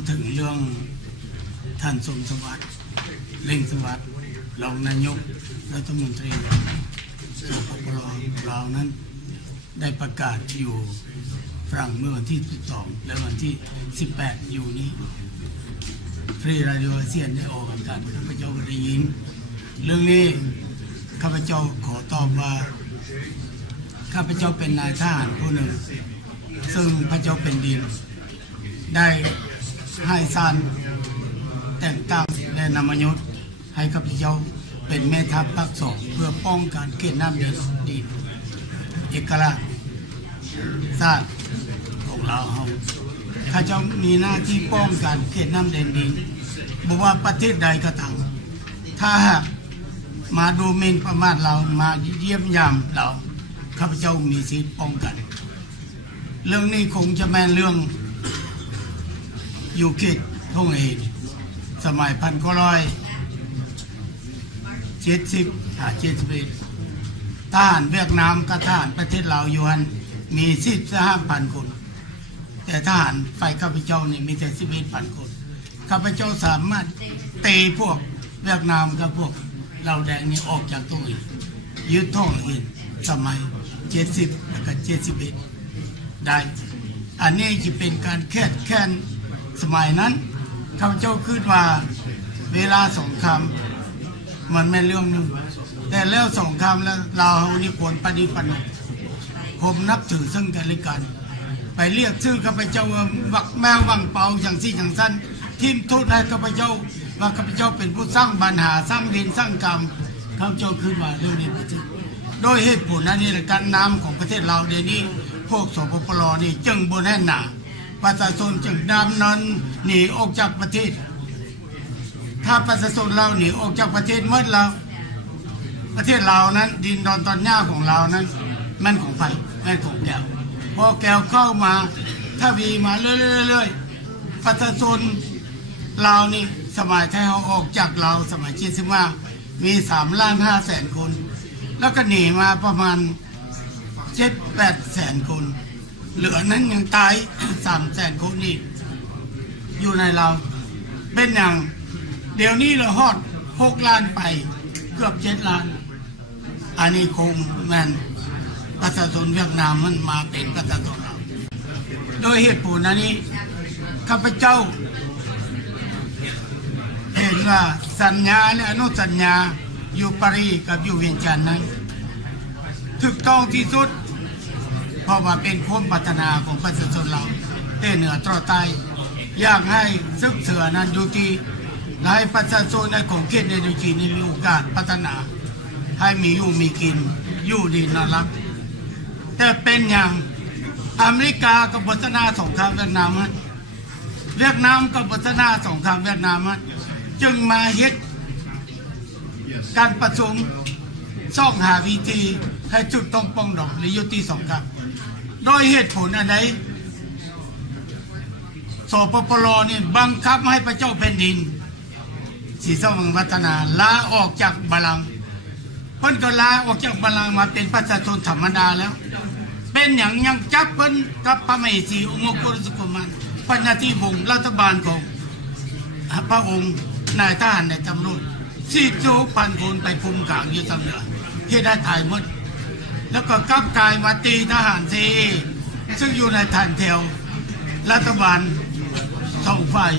ดถึงเรื่องท่านสมสวัสดิ์เล่งสวัสดิ์รองนายกรัฐมนตรีสปป.ลาวนั้นได้ประกาศอยู่ฝรั่งเมื่อวันที่12และวันที่18อยู่นี้ฟรีรายอาเซียนได้ออกอากาศข้าพเจ้าก็ได้ยินเรื่องนี้ข้าพเจ้าขอตอบว่าข้าพเจ้าเป็นนายทหารผู้หนึ่งซึ่งพระเจ้าเป็นดินได้ให้ศาลแต่งตั้งและนำยศให้ข้าพเจ้าเป็นแม่ทัพภาค2เพื่อป้องกันเขตน้ำแดนดินเอกราชชาติของเราข้าพเจ้ามีหน้าที่ป้องกันเขตน้ำแดนดินบอกว่าประเทศใดก็ตามถ้ามาดูหมิ่นประมาทเรามาเยี่ยมยามเราข้าพเจ้ามีสิทธิ์ป้องกันเรื่องนี้คงจะแม่นเรื่องอยู่เขตท่องเอกสมัย1970-71ทหารเวียดนามกับทหารประเทศลาวอยู่หันมี15,000 คนแต่ทหารฝ่ายข้าพเจ้านี่มีแต่11,000 คนข้าพเจ้าสามารถตีพวกเวียดนามกับพวกลาวแดงนี่ออกจากตรงนี้ยึดท่องเอกสมัย70และก็71ได้อันนี้จะเป็นการแค้นสมัยนั้นข้าพเจ้าคิดว่าเวลาสงครามมันไม่เรื่องนึงแต่แล้วสงครามแล้วเรานี่ควรปฏิบัติผมนับถือซึ่งกันและกันไปเรียกชื่อข้าพเจ้าวักแมววังเปาอย่างซี่อย่างสั้นทีมโทษให้ข้าพเจ้าว่าข้าพเจ้าเป็นผู้สร้างปัญหาสร้างเวรสร้างกรรมข้าพเจ้าคิดว่าเรื่องนี้โดยเหตุผลนั้นนี่การน้ำของประเทศเราเดี๋ยวนี้พวกสปป.นี่จึงบนแน่นหนาประชาชนจึงดำนั้นหนีออกจากประเทศถ้าประชาชนเราหนีออกจากประเทศเมื่อเราประเทศเรานั้นดินดอนตอนหน้าของเรานั้นแม่นของไฟแม่นของแก้วพอแก้วเข้ามาถ้าวีมาเรื่อยๆประชาชนเรานี่สมัยที่เขาออกจากเราสมัย75มี3,500,000 คนแล้วก็หนีมาประมาณ7-800,000 คนเหลือนั้นยังตาย300,000 คนนี่อยู่ในเราเป็นอย่างเดี๋ยวนี้เราฮอด6 ล้านไปเกือบ7 ล้านอันนี้คงแม่นประชาชนเวียดนามมันมาเป็นประชาชนเราโดยเหตุผลอันนี้ข้าพเจ้าเห็นว่าสัญญาและอนุสัญญาอยู่ปารีสกับอยู่เวียงจันทร์นั้นถูกต้องที่สุดเพราะว่าเป็นความปรารถนาของประชาชนเราแต่เหนือตรอใต้อยากให้ซึกเสือนั้นอยู่ที่ให้ประชาชนในของเขตในดูจีนมีโอกาสพัฒนาให้มีอยู่มีกินอยู่ดีน่ารักแต่เป็นอย่างอเมริกากับบทนาสงครามเวียดนามเวียดนามกับบทนาสงครามเวียดนามจึงมาเฮ็ดการประชุมซ่องหาวิธีให้จุดต้องป้องดอกหรือยุติสงครามโดยเหตุผลอันใดสปป.นี่บังคับให้พระเจ้าแผ่นดินศรีสว่างวัฒนาลาออกจากบัลลังก์เพิ่นก็ลาออกจากบัลลังก์มาเป็นประชาชนธรรมดาแล้วเป็นอย่างยังจับเพิ่นกับพระมเหสีองค์กรสุขุมันปัญญาที่วงรัฐบาลของพระองค์นายทหารในตำรวจ4,000 คนไปคุมขังอยู่ทางเหนือเฮ็ดให้ตายหมดแล้วก็กลับกลายมาตีทหารซีซึ่งอยู่ในฐานแถวรัฐบาล2 ฝ่าย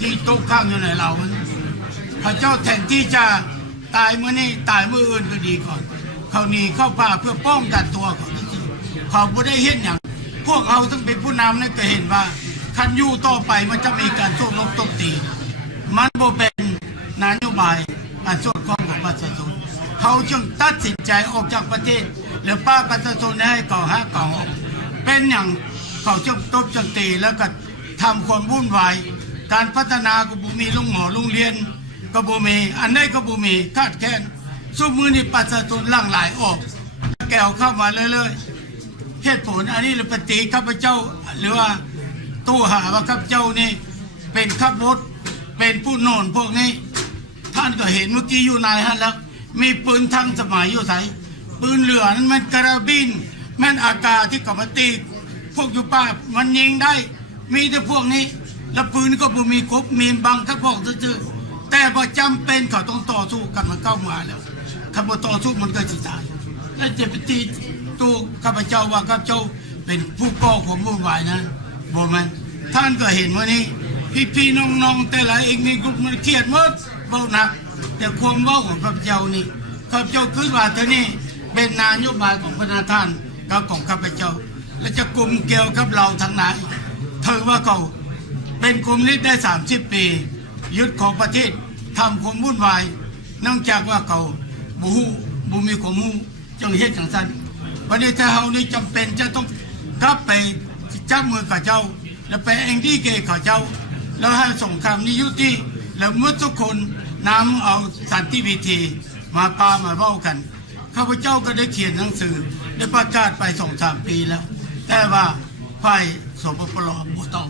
ที่ตกข้างอยู่ในเราพระเจ้าแทนที่จะตายเมื่อนี้ตายเมื่ออื่นก็ดีก่อนเขาหนีเข้าป่าเพื่อป้องกันตัวเขาเขาไม่ได้เห็นอย่างพวกเขาซึ่งเป็นผู้นำนั่นก็เห็นว่าคันอยู่ต่อไปมันจะมีการสู้รบตบตีมันโบเป็นนโยบายการส่วนของประชาชนเขาจึงตัดสินใจออกจากประเทศหรือป้าประชาชนให้ก่อหาก่อเป็นอย่างเขาจึงตบจึงตีแล้วก็ทำความวุ่นวายการพัฒนาก็บุมีโรงหมอโรงเรียนก็บุมีอันไหนก็บุมีคาดแค้นสู้มือนี่ประชาชนหลั่งไหลออกแก้วเข้ามาเรื่อยๆเหตุผลอันนี้เราปฏิข้าพเจ้าหรือว่าตู้หาว่าข้าพเจ้านี่เป็นขับรถเป็นผู้โน่นพวกนี้ท่านก็เห็นเมื่อกี้อยู่ในฮะแล้วมีปืนทั้งสมัยอยู่ใส่ปืนเหลือนั้นมันกระบินมันอากาศที่กับมาตีพวกอยู่ป่ามันยิงได้มีแต่พวกนี้ แล้วปืนก็บ่มีครบมีบังคับพอกซื่อแต่พอจำเป็นเขาต้องต่อสู้กันมันเข้ามาแล้วคำว่าต่อสู้มันก็สิตายแล้วจะไปตีตัวข้าพเจ้าว่าข้าพเจ้าเป็นผู้ก่อความวุ่นวายนะบ่แม่นท่านก็เห็นว่านี่พี่ๆน้องๆแต่ละเองนี่กลุ่มมันเครียดหมดเว้าหนักแต่ความเว้าของข้าพเจ้านี่ข้าพเจ้าคิดว่าเท่านี้เป็นนโยบายของประธานกับของข้าพเจ้าและจะกลุ่มเกี่ยวกับเราทั้งหลายถือว่าเขาเป็นคอมมิวนิสต์ได้30 ปียึดของประเทศทำความวุ่นวายเนื่องจากว่าเขาบุมีความรู้จังเฮ็ดจังซั่นวันนี้ถ้าเฮานี่จำเป็นจะต้องกลับไปจับมือกับเจ้าแล้วไปเองที่เกเขาเจ้าแล้วให้สงครามนี้ยุติแล้วเมื่อทุกคนนำเอาสันติวิธีมาปามาเว้ากันข้าพเจ้าก็ได้เขียนหนังสือได้ประกาศไป2-3 ปีแล้วแต่ว่าฝ่ายสปปลบ่ต้อง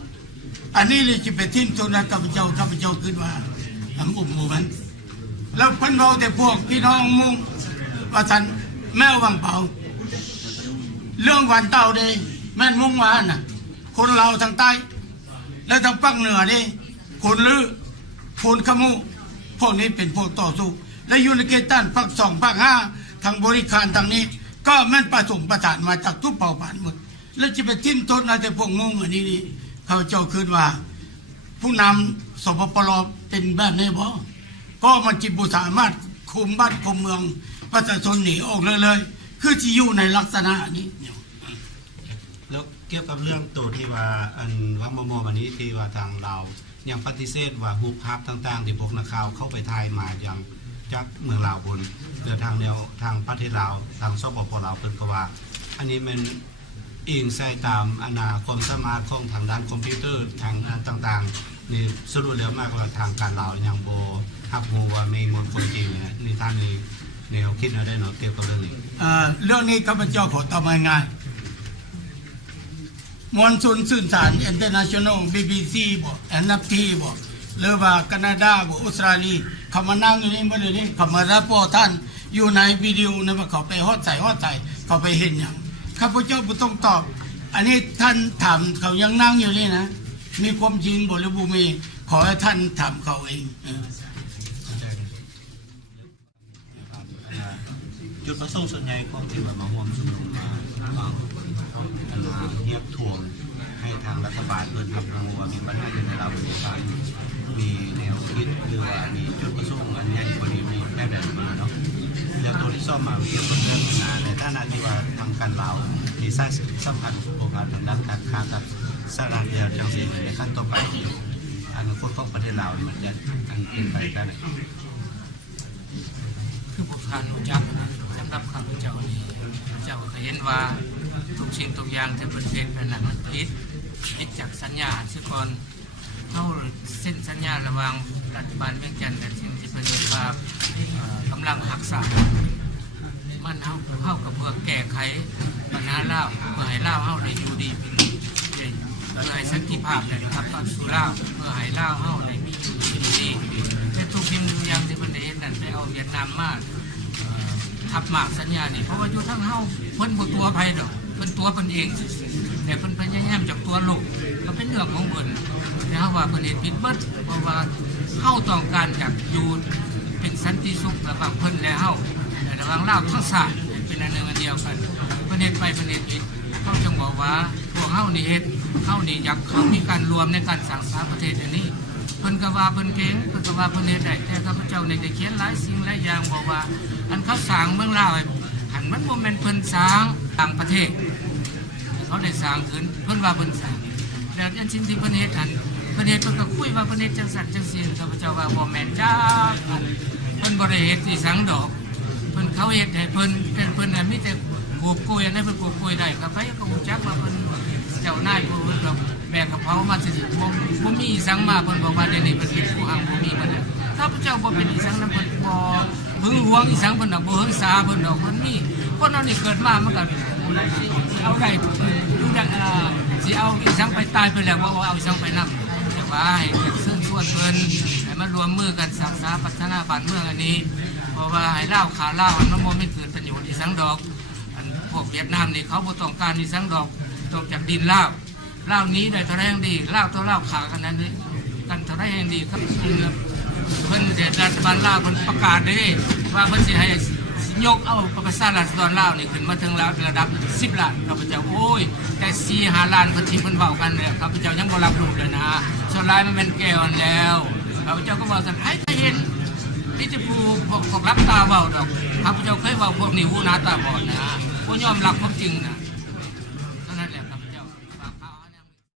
อันนี้เลยจะเป็นที่ทุนข้าพเจ้าขึ้นว่าทำหมู่มันแล้วเพิ่นเว้าแต่พวกพี่น้องมุ่งว่าสันแม่วังเผาเรื่องวันเต่าเด้แม่นมุ่งมาน่ะคนเราทางใต้และทางภาคเหนือนี่คนลือคนขมูพวกนี้เป็นพวกต่อสู้และอยู่ในเขตต้านภาค2ภาค5ทางบริการทางนี้ก็แม่นประสงค์ประสานมาจากทุกเผ่าพันธุ์หมดแล้วจะไปทิ้มทนอะไรแต่พวกงงอันนี้นี่ข้าพเจ้าคิดว่าผู้นำสปปลเป็นแบบนี้บ่ก็มันจิบุสามารถคุมบ้านคุมเมืองประชาชนหนีออกเลยคือที่อยู่ในลักษณะนี้แล้วเกี่ยวกับเรื่องตัวที่ว่าอันวังมะม่วงวันนี้ที่ว่าทางเรายังปฏิเสธว่ารูปภาพต่างๆที่พวกนักข่าวเข้าไปถ่ายมาอย่างจากเมืองลาวบนเดินทางเดียวทางประเทศลาวทางสปปลาวเพิ่นก็ว่าอันนี้มันอิงใส่ตามอนาความสามารถของทางด้านคอมพิวเตอร์ทางต่างๆนี่สรุปแล้วมากว่าทางการลาวยังบ่ฮับรู้ว่ามีมูลความจริงนี่ท่านนี่แนวคิดอะไรเนาะเกี่ยวกับเรื่องนี้เรื่องนี้ข้าพเจ้าขอตอบง่ายมวลชนสื่อสารอินเตอร์เนชั่นแนล BBC บ่ NFT บ่หรือว่าแคนาดาบ่ออสเตรเลียเขามานั่งอยู่นี่บ่ได้นี่เขามารับพอท่านอยู่ในวิดีโอนะว่าเขาไปฮอดใส่เขาไปเห็นหยังข้าพเจ้าบ่ต้องตอบอันนี้ท่านถามเขายังนั่งอยู่นี่นะมีความจริงบ่หรือบ่มีขอให้ท่านถามเขาเองจุดประสงค์ส่วนใหญ่ของที่ว่ามาร่วมชุมนุมมาเรียกทวงให้ทางรัฐบาลเปิดรับรู้ว่ามีปัญหาในเราในการมีแนวคิดหรือว่ามีจุดประสงค์อันใหญ่กว่านี้มีแบบไหนมาเนาะแล้วตัวที่ซ่อมมาเกี่ยวกับเรื่องงานในฐานะที่ว่าทางการเราที่สร้างสัมพันธ์โอกาสทางด้านการค้ากับสหรัฐแล้วจังซี่ในขั้นต่อไปอนาคตของประเทศเรามันจะเป็นไปได้คือผมการรู้จักสำหรับข้าพเจ้านี้เจ้าเคยเห็นว่าทุกสิ่งทุกอย่างที่เป็นเพศเป็นหลักมันผิดจากสัญญาซึ่งก่อนเข้าเส้นสัญญาระหว่างรัฐบาลเวียงจันทร์กับสิ่งที่เป็นภาพกำลังหักษามันเข้ากับเพื่อแก้ไขปัญหาเล่าเพื่อให้เล่าเข้าได้อยู่ดีเป็นเพื่อให้สันติภาพในทับสู่เล่าเพื่อให้เล่าเข้าได้มีอยู่ดีแต่ทุกสิ่งทุกอย่างที่เป็นเห็นนั่นได้เอาเวียดนามมาทับหมากสัญญานี่เพราะว่าอยู่ทั้งเฮาเพิ่นบ่ตัวภัยดอกเพิ่นตัวเพิ่นเองแต่เพิ่นพยายามจากตัวโลกก็เป็นเรื่องของเพิ่นแต่เฮาว่าเพิ่นเฮ็ดผิดเบิดเพราะว่าเฮาต้องการจากอยู่เป็นสันติสุขระหว่างเพิ่นและเฮาระหว่างลาวทั้งชาติเป็นอันหนึ่งอันเดียวกันเพิ่นเฮ็ดไปเพิ่นเฮ็ดผิดเฮาจึงบอกว่าพวกเฮานี่เฮ็ดเฮานี่อยากเขามีการรวมในการสร้างสรรค์ประเทศอันนี้เพิ่นก็ว่าเพิ่นเก่งเพิ่นก็ว่าเพิ่นเฮ็ดได้แต่ข้าพเจ้านี่ได้เขียนหลายสิ่งหลายอย่างบอกว่าอันเขาสร้างเมืองลาวหันมันบ่แม่นเพิ่นสร้างต่างประเทศเขาได้สร้างขึ้นเพิ่นว่าเพิ่นสร้างแล้วอันสิ่งที่เพิ่นเฮ็ดอันเพิ่นเฮ็ดเพิ่นก็คุยว่าเพิ่นเฮ็ดจังซั่นจังซี่ข้าพเจ้าว่าบ่แม่นจ้าเพิ่นบ่ได้เฮ็ดที่สังดอกเพิ่นเขาเฮ็ดให้เพิ่นแต่เพิ่นน่ะมีแต่โกบโกยอันนั้นเพิ่นโกบโกยได้ก็ไปก็ฮู้จักว่าเพิ่นเจ้านายผู้เพิ่นแบกกระเป๋ามาสิบ่มีสังมาเพิ่นบอกว่าเดี๋ยวนี้เพิ่นเป็นผู้หังบ่มีบัดนั้นข้าพเจ้าบ่เป็นอีสังนำเพิ่นบ่หึงหวงอีสังเพิ่นดอกบ่หึงสาเพิ่นดอกเพิ่นมีคนเฮานี่เกิดมามันก็เอาได้ดูดังสิเอาอีสังไปตายไปแล้วบ่เอาอีสังไปนำแต่ว่าให้เชิญชวนเพิ่นให้มารวมมือกันสร้างสรรค์พัฒนาบ้านเมืองอันนี้เพราะว่าให้ลาวขาลาวมันบ่มีเกิดประโยชน์อีสังดอกพวกเวียดนามนี่เขาบ่ต้องการอีสังดอกตกจากดินลาว เล่านี้ได้เท่าไรแห่งดีเล่าตัวเล่าขากันนั้นนี่กันเท่าไรแห่งดีครับเพิ่นเดชรัฐบาลลาวเพิ่นประกาศเลยว่าเพิ่นสิให้ยกเอาประชาราษฎรลาวนี่ขึ้นมาถึงระดับ10 ล้านข้าพเจ้าโอ้ยแต่4-5 ล้านเพิ่นที่เพิ่นเว้ากันเนี่ยข้าพเจ้ายังบ่รับรู้เลยนะส่วนหลายมันเป็นแก้วแล้วข้าพเจ้าก็บอกสั่นให้เห็นที่จะพูพวกรับตาเว้าดอกข้าพเจ้าเคยเว้าพวกนี้หูหน้าตาบอดนะบ่ยอมรับความจริงนะ